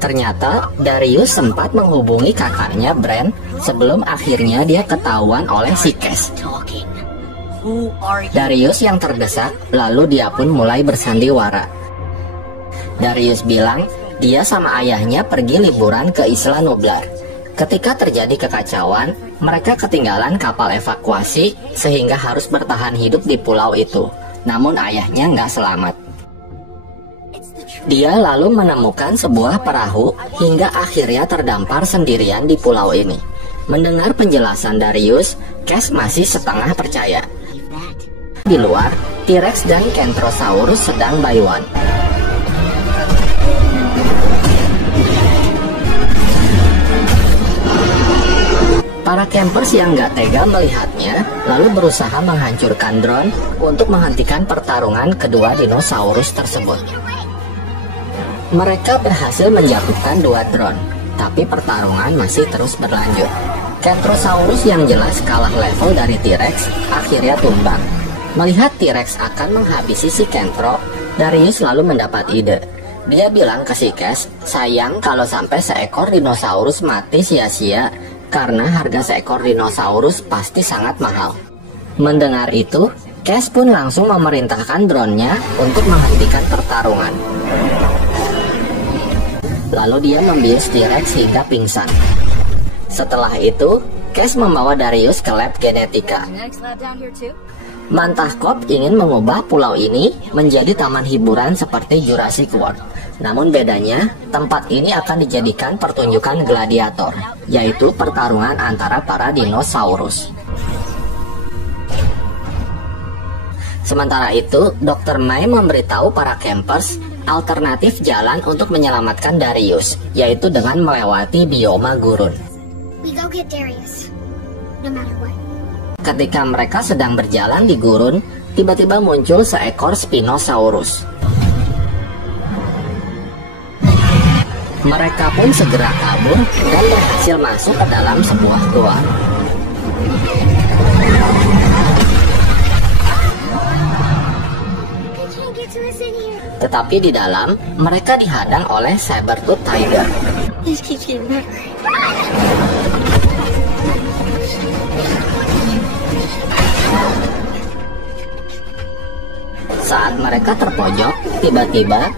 Ternyata Darius sempat menghubungi kakaknya Bran sebelum akhirnya dia ketahuan oleh si Cass. Darius yang terdesak, lalu dia pun mulai bersandiwara. Darius bilang dia sama ayahnya pergi liburan ke Isla Nublar. Ketika terjadi kekacauan, mereka ketinggalan kapal evakuasi sehingga harus bertahan hidup di pulau itu. Namun ayahnya nggak selamat. Dia lalu menemukan sebuah perahu hingga akhirnya terdampar sendirian di pulau ini. Mendengar penjelasan Darius, Cass masih setengah percaya. Di luar, T-Rex dan Kentrosaurus sedang baiwan. Para campers yang gak tega melihatnya lalu berusaha menghancurkan drone untuk menghentikan pertarungan kedua dinosaurus tersebut. Mereka berhasil menjatuhkan dua drone, tapi pertarungan masih terus berlanjut. Kentrosaurus yang jelas kalah level dari T-Rex akhirnya tumbang. Melihat T-Rex akan menghabisi si Kentro, Darius lalu mendapat ide. Dia bilang ke si Cass, sayang kalau sampai seekor dinosaurus mati sia-sia, karena harga seekor dinosaurus pasti sangat mahal. Mendengar itu, Cass pun langsung memerintahkan drone-nya untuk menghentikan pertarungan. Lalu dia membius T-Rex hingga pingsan. Setelah itu, Cass membawa Darius ke lab genetika. Mantahkop ingin mengubah pulau ini menjadi taman hiburan seperti Jurassic World. Namun bedanya, tempat ini akan dijadikan pertunjukan gladiator, yaitu pertarungan antara para dinosaurus. Sementara itu, Dr. May memberitahu para campers alternatif jalan untuk menyelamatkan Darius, yaitu dengan melewati bioma gurun. We go get Darius, no matter what. Ketika mereka sedang berjalan di gurun, tiba-tiba muncul seekor Spinosaurus. Mereka pun segera kabur dan berhasil masuk ke dalam sebuah gua. Tetapi di dalam, mereka dihadang oleh Sabertooth Tiger. Saat mereka terpojok, tiba-tiba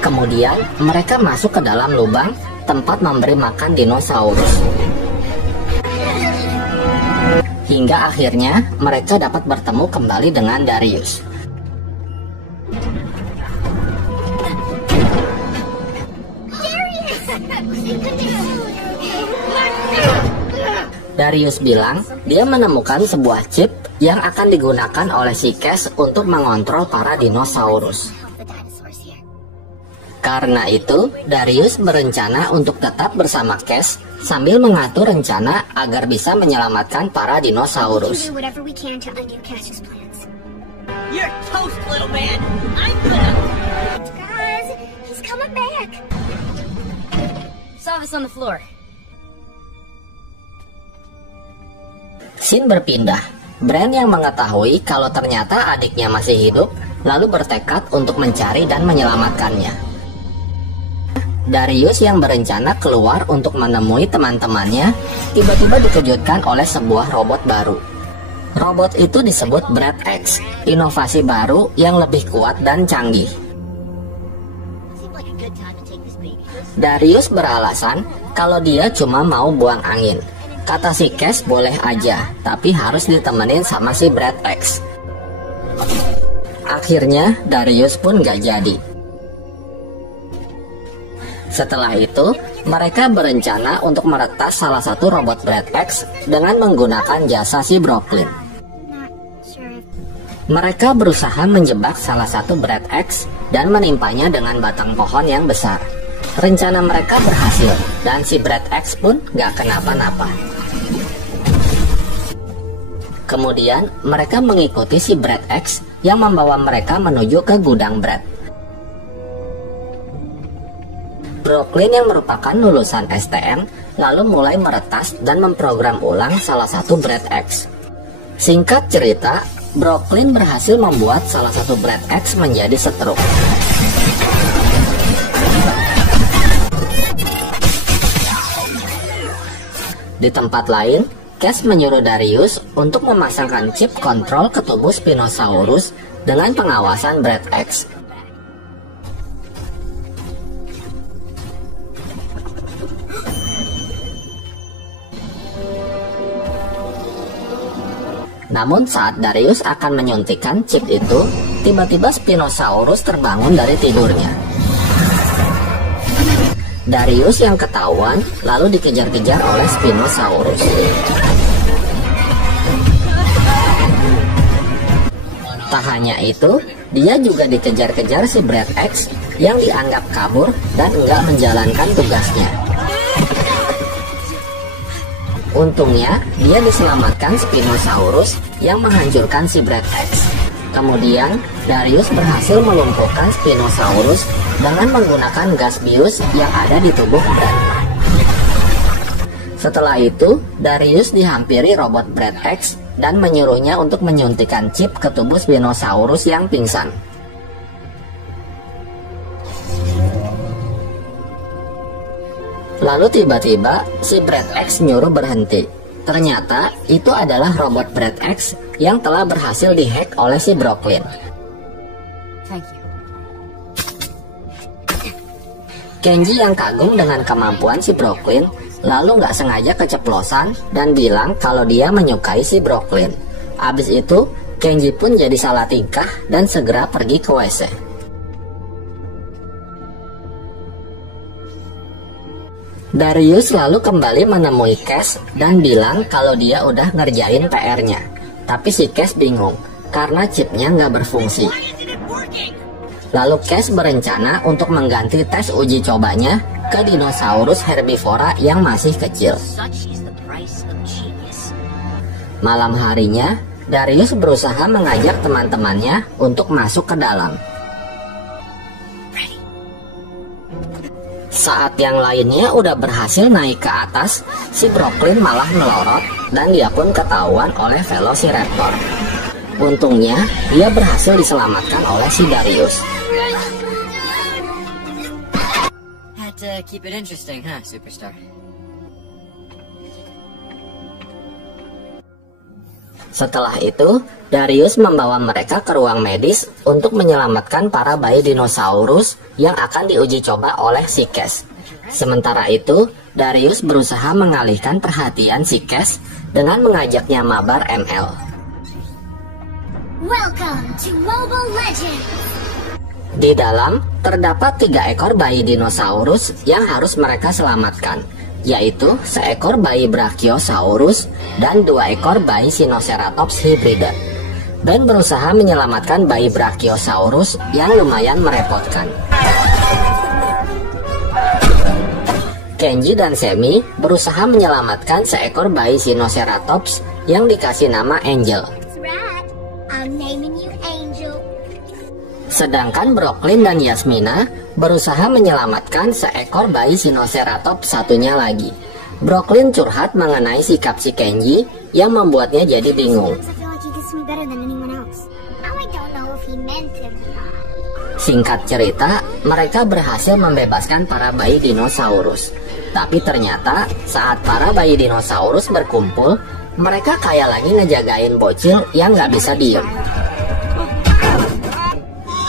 kemudian mereka masuk ke dalam lubang tempat memberi makan dinosaurus. Hingga akhirnya mereka dapat bertemu kembali dengan Darius. Darius bilang dia menemukan sebuah chip yang akan digunakan oleh si Cass untuk mengontrol para dinosaurus. Karena itu, Darius berencana untuk tetap bersama Cass sambil mengatur rencana agar bisa menyelamatkan para dinosaurus. You're toast, little man. I'm gonna... Guys, he's coming back. Saw this on the floor. Scene berpindah. Bran yang mengetahui kalau ternyata adiknya masih hidup, lalu bertekad untuk mencari dan menyelamatkannya. Darius yang berencana keluar untuk menemui teman-temannya, tiba-tiba dikejutkan oleh sebuah robot baru. Robot itu disebut Brad X, inovasi baru yang lebih kuat dan canggih. Darius beralasan kalau dia cuma mau buang angin. Kata si Cass boleh aja, tapi harus ditemenin sama si Brad X. Akhirnya Darius pun gak jadi. Setelah itu, mereka berencana untuk meretas salah satu robot Brad X dengan menggunakan jasa si Brooklyn. Mereka berusaha menjebak salah satu Brad X dan menimpanya dengan batang pohon yang besar. Rencana mereka berhasil dan si Brad X pun gak kenapa-napa. Kemudian mereka mengikuti si Brad X yang membawa mereka menuju ke gudang Brad. Brooklyn yang merupakan lulusan STM lalu mulai meretas dan memprogram ulang salah satu Brad X. Singkat cerita, Brooklyn berhasil membuat salah satu Brad X menjadi stroke. Di tempat lain, Cass menyuruh Darius untuk memasangkan chip kontrol ke tubuh Spinosaurus dengan pengawasan Brad X. Namun saat Darius akan menyuntikkan chip itu, tiba-tiba Spinosaurus terbangun dari tidurnya. Darius yang ketahuan lalu dikejar-kejar oleh Spinosaurus. Tak hanya itu, dia juga dikejar-kejar si Brad X yang dianggap kabur dan enggak menjalankan tugasnya. Untungnya, dia diselamatkan Spinosaurus yang menghancurkan si Brad X. Kemudian, Darius berhasil melumpuhkan Spinosaurus dengan menggunakan gas bius yang ada di tubuh Brad. Setelah itu, Darius dihampiri robot Brad X dan menyuruhnya untuk menyuntikkan chip ke tubuh Spinosaurus yang pingsan. Lalu tiba-tiba si Brad X nyuruh berhenti. Ternyata itu adalah robot Brad X yang telah berhasil dihack oleh si Brooklyn. Kenji yang kagum dengan kemampuan si Brooklyn lalu nggak sengaja keceplosan dan bilang kalau dia menyukai si Brooklyn. Abis itu Kenji pun jadi salah tingkah dan segera pergi ke WC. Darius lalu kembali menemui Cass dan bilang kalau dia udah ngerjain PR-nya. Tapi si Cass bingung karena chipnya nggak berfungsi. Lalu Cass berencana untuk mengganti tes uji cobanya ke dinosaurus herbivora yang masih kecil. Malam harinya, Darius berusaha mengajak teman-temannya untuk masuk ke dalam. Saat yang lainnya udah berhasil naik ke atas, si Brooklyn malah melorot dan dia pun ketahuan oleh Velociraptor. Untungnya, dia berhasil diselamatkan oleh si Darius. Had to keep it interesting, huh, Superstar? Setelah itu, Darius membawa mereka ke ruang medis untuk menyelamatkan para bayi dinosaurus yang akan diuji coba oleh si Cass. Sementara itu, Darius berusaha mengalihkan perhatian si Cass dengan mengajaknya mabar ML. Welcome to Mobile Legends! Di dalam, terdapat 3 ekor bayi dinosaurus yang harus mereka selamatkan, yaitu seekor bayi Brachiosaurus dan 2 ekor bayi Sinoceratops hybrida. Ben berusaha menyelamatkan bayi Brachiosaurus yang lumayan merepotkan. Kenji dan Semi berusaha menyelamatkan seekor bayi Sinoceratops yang dikasih nama Angel. I'm naming you Angel. Sedangkan Brooklyn dan Yasmina berusaha menyelamatkan seekor bayi Sinoceratops satunya lagi. Brooklyn curhat mengenai sikap si Kenji yang membuatnya jadi bingung. Singkat cerita, mereka berhasil membebaskan para bayi dinosaurus. Tapi ternyata saat para bayi dinosaurus berkumpul, mereka kayak lagi ngejagain bocil yang nggak bisa diem.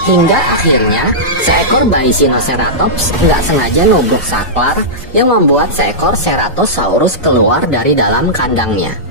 Hingga akhirnya, seekor bayi Sinoceratops nggak sengaja nubruk saklar yang membuat seekor Ceratosaurus keluar dari dalam kandangnya.